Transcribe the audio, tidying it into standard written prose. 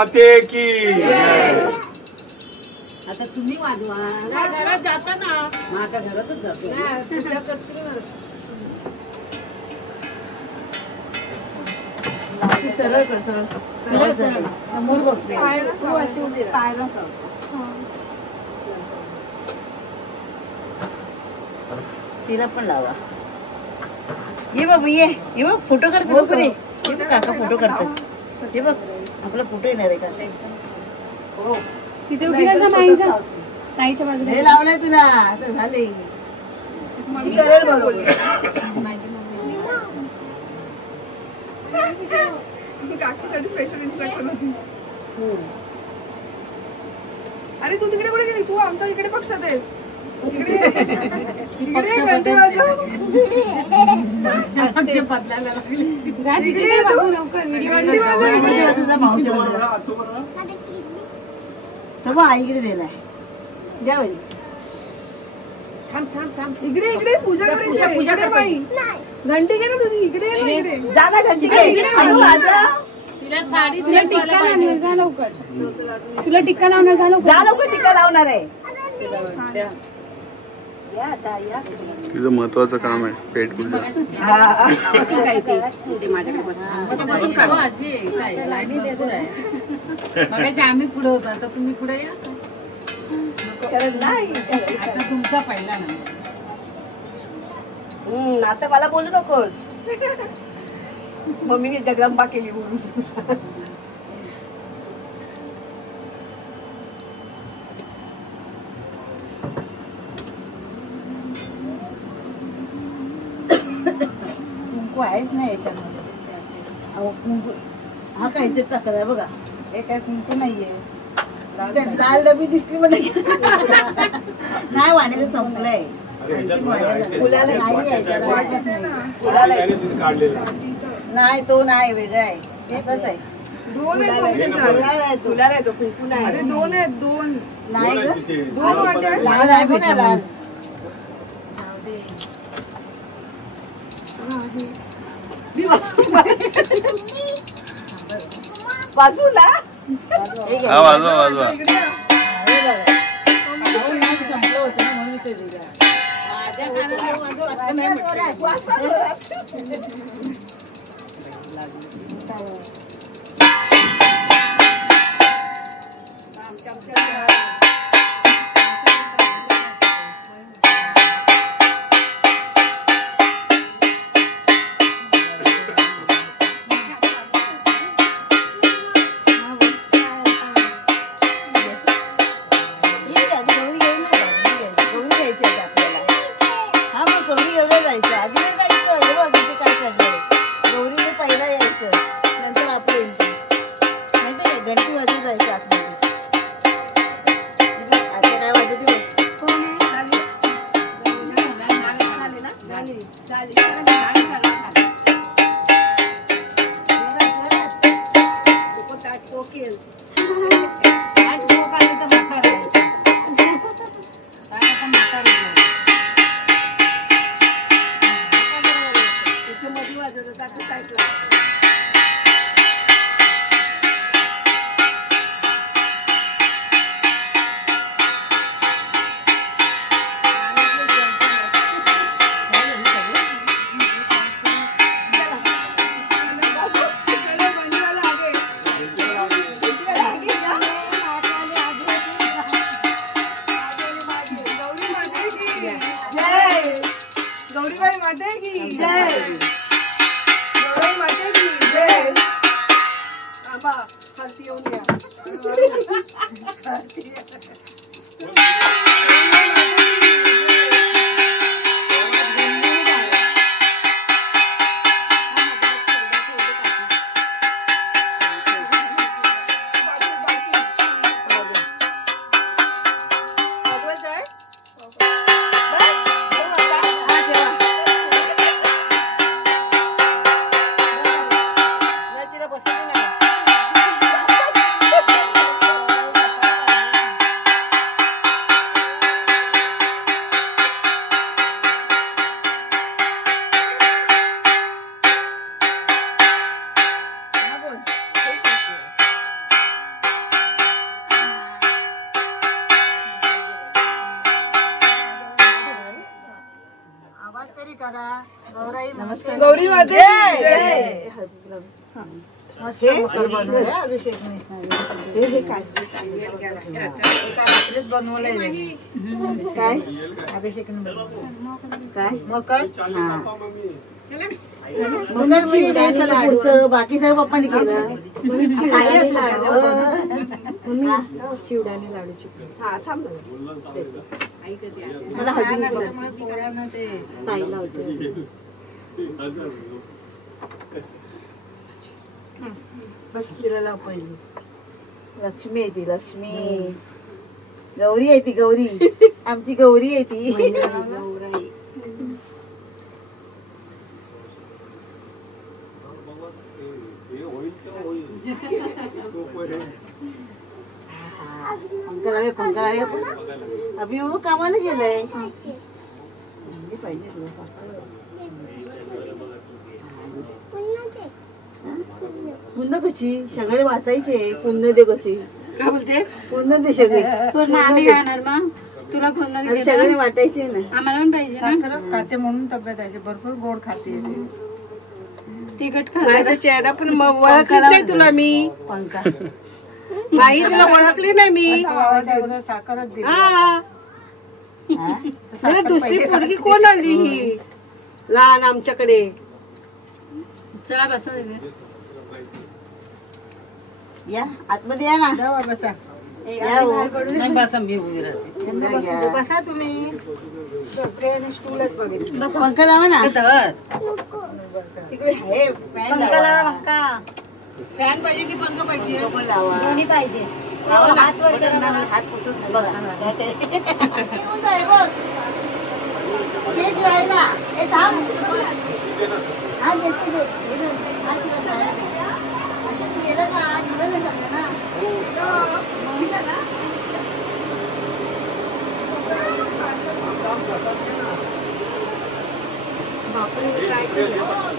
माते की आता तुम्ही वाजवा. घरात जाता ना. मग आता घरातच जातो. सरळ कर, सरळ सरळ सरळ समोर बघते. तिला पण लावा. ये बाबू ये बघ फोटो काढते बघ रे. हे बघ काका फोटो काढतात. हे बघ आपला फोटो येणार आहे का तिथे उभी राहा माईचा. ताईच्या बाजूला. हे लावलंय तुला आता झाले. काकीसाठी स्पेशल इन्स्ट्रक्शन होती. अरे तू तिकडे कुठे गेली? तू आमच्या इकडे पक्षात आहेस. आईकडे दिलाय. द्या इकडे इकडे पूजा करायची. बाई घंटी घे ना तुझी. इकडे जा ना घंटी तुला टिक्का लावणार. जा लवकर. तुला टिक्का लावणार. जा लवकर टिक्का लावणार आहे. तिचं महत्वाचं काम आहे पेट पूजा. आम्ही पुढे होतो आता तुम्ही पुढे या. आता तुमचा पहिला ना. आता मला बोलू नकोस. मम्मीने जगदंबा केली म्हणून. कुंकू आहेच नाही याच्यामध्ये. अहो कुंकू हा काय याच्यात टाकलाय बघा. हे काय कुंकू नाहीये. लाल डबी दिसली म्हणजे नाही वाण्याचं संपलंय. नाही तो नाही वेगळा आहे. तसंच आहे. तुला नाही तो कुंकू नाही. अरे दोन आहेत. दोन नाही ग. दोन वाट्या. लाल आहे बघा लाल. बाजूला वाजवा वाजवा. संपलं होतं ना म्हणून ते दिलं. माझ्या कानाला नाही बी करा. गौराई नमस्कार. गौरी माते मस्त मकर बनवलंय अभिषेकने. एका रात्रीत बनवलंय. काय अभिषेकने बनवलंय. काय मकर. हा मकर मी द्यायचं पुढचं बाकी सगळं पप्पांनी केलं. चिवड्याने लाडूची हा थांब मला हळदी कुंकू. ताईला होते बस तिला लाव पहिली. लक्ष्मी आहे ती लक्ष्मी. गौरी आहे ती गौरी. आमची गौरी आहे ती गौराई. पंकज अभि बाबा कामाला गेलंय. पाहिजे पुन्हा कशी सगळे वाचायचे. पुन्हा दे कशी काय बोलते पुन्हा दे सगळे. तुला सगळे वाटायचे ना. आम्हाला पण पाहिजे ना. साखरच खाते म्हणून तब्येत आहे. भरपूर गोड खाते. तिखट माझा चेहरा पण ओळखलीच नाही तुला मी. पंका बाई तुला ओळखली नाही मी. साखरच दिली. हा दुसरी पोरगी कोण आली ही लहान आमच्याकडे. चला बसा तिथे. या आतमध्ये या ना. बसा बसा तुम्ही. स्टूलच बघितलं. पंखा लावा ना. तिकडे आहे फॅन पाहिजे की पंखा पाहिजे. दोन्ही पाहिजे. हात वर करणार. हात पोचत नाही बघा. केक राहिला. हे थांब. हा घेते घे. हा तुला खायला दे. अच्छा तू गेलं ना. दिलं नाही सगळं ना. मम्मीला ना. बापरे काय केलं.